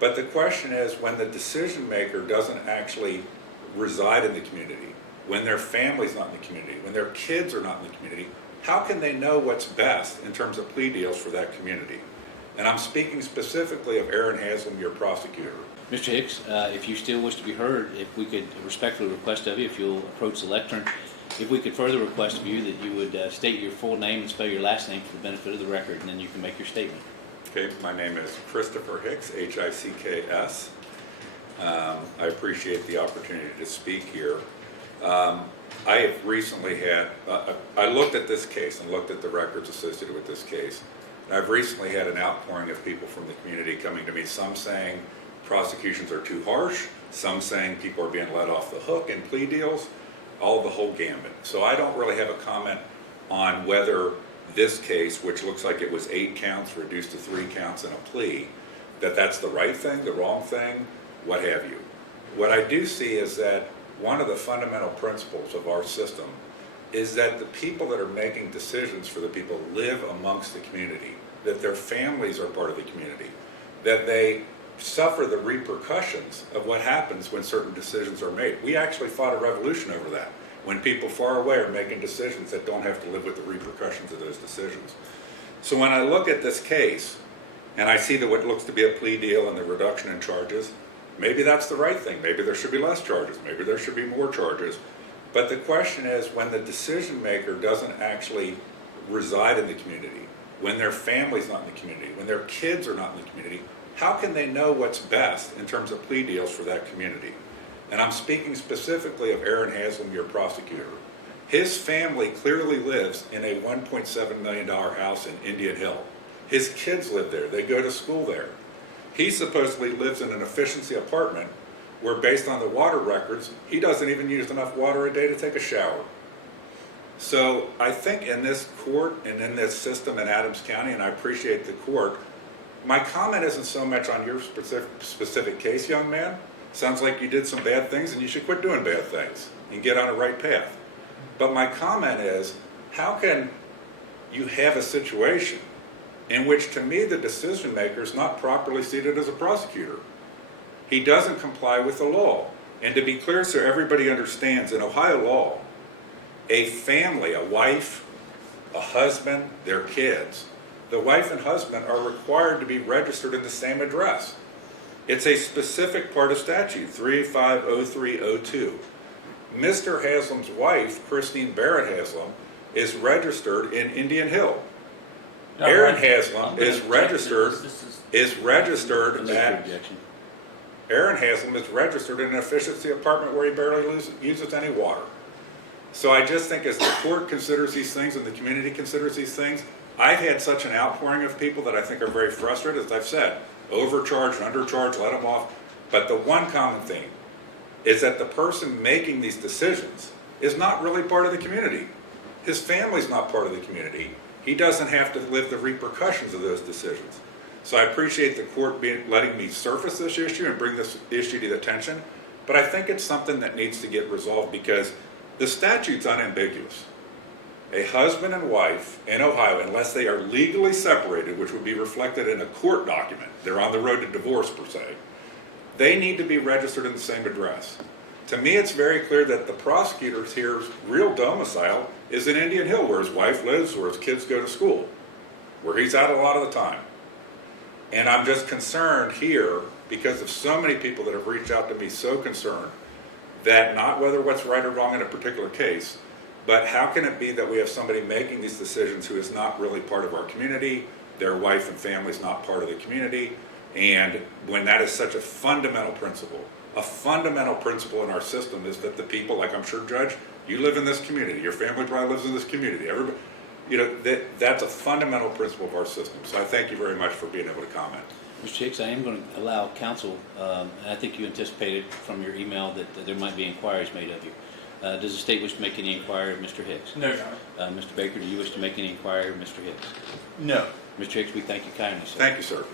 But the question is, when the decision maker doesn't actually reside in the community, when their family's not in the community, when their kids are not in the community, how can they know what's best in terms of plea deals for that community? And I'm speaking specifically of Aaron Haslam, your prosecutor. Mr. Hicks, if you still wish to be heard, if we could respectfully request of you, if you'll approach the lectern, if we could further request of you that you would state your full name and spell your last name for the benefit of the record, and then you can make your statement. Okay, my name is Christopher Hicks, Hicks. I appreciate the opportunity to speak here. I have recently had, I looked at this case and looked at the records associated with this case. And I've recently had an outpouring of people from the community coming to me, some saying prosecutions are too harsh, some saying people are being let off the hook in plea deals, all the whole gambit. So I don't really have a comment on whether this case, which looks like it was 8 counts reduced to 3 counts in a plea, that's the right thing, the wrong thing, what have you. What I do see is that one of the fundamental principles of our system is that the people that are making decisions for the people live amongst the community, that their families are part of the community, that they suffer the repercussions of what happens when certain decisions are made. We actually fought a revolution over that, when people far away are making decisions that don't have to live with the repercussions of those decisions. So when I look at this case, and I see that what looks to be a plea deal and the reduction in charges, maybe that's the right thing. Maybe there should be less charges. Maybe there should be more charges. But the question is, when the decision maker doesn't actually reside in the community, when their family's not in the community, when their kids are not in the community, how can they know what's best in terms of plea deals for that community? And I'm speaking specifically of Aaron Haslam, your prosecutor. His family clearly lives in a $1.7 million house in Indian Hill. His kids live there. They go to school there. He supposedly lives in an efficiency apartment where, based on the water records, he doesn't even use enough water a day to take a shower. So I think in this court and in this system in Adams County, and I appreciate the court, my comment isn't so much on your specific case, young man. Sounds like you did some bad things and you should quit doing bad things and get on a right path. But my comment is, how can you have a situation in which, to me, the decision maker is not properly seated as a prosecutor? He doesn't comply with the law. And to be clear so everybody understands, in Ohio law, a family, a wife, a husband, their kids, the wife and husband are required to be registered in the same address. It's a specific part of statute, CRI20240203. Mr. Haslam's wife, Christine Barrett Haslam, is registered in Indian Hill. Aaron Haslam is registered at Aaron Haslam is registered in an efficiency apartment where he barely uses any water. So I just think, as the court considers these things and the community considers these things, I've had such an outpouring of people that I think are very frustrated. As I've said, overcharged, undercharged, let them off. But the one common thing is that the person making these decisions is not really part of the community. His family's not part of the community. He doesn't have to live the repercussions of those decisions. So I appreciate the court letting me surface this issue and bring this issue to the attention. But I think it's something that needs to get resolved, because the statute's unambiguous. A husband and wife in Ohio, unless they are legally separated, which would be reflected in a court document, they're on the road to divorce per se, they need to be registered in the same address. To me, it's very clear that the prosecutor's here's real domicile is in Indian Hill, where his wife lives, where his kids go to school, where he's out a lot of the time. And I'm just concerned here, because of so many people that have reached out to me so concerned, that not whether what's right or wrong in a particular case, but how can it be that we have somebody making these decisions who is not really part of our community, their wife and family is not part of the community, and when that is such a fundamental principle in our system is that the people, like I'm sure, Judge, you live in this community, your family probably lives in this community, everybody, that's a fundamental principle of our system. So I thank you very much for being able to comment. Mr. Hicks, I am going to allow counsel, and I think you anticipated from your email that there might be inquiries made of you. Does the state wish to make any inquiry of Mr. Hicks? No, Your Honor. Mr. Baker, do you wish to make any inquiry of Mr. Hicks? No. Mr. Hicks, we thank you kindly, sir. Thank you, sir.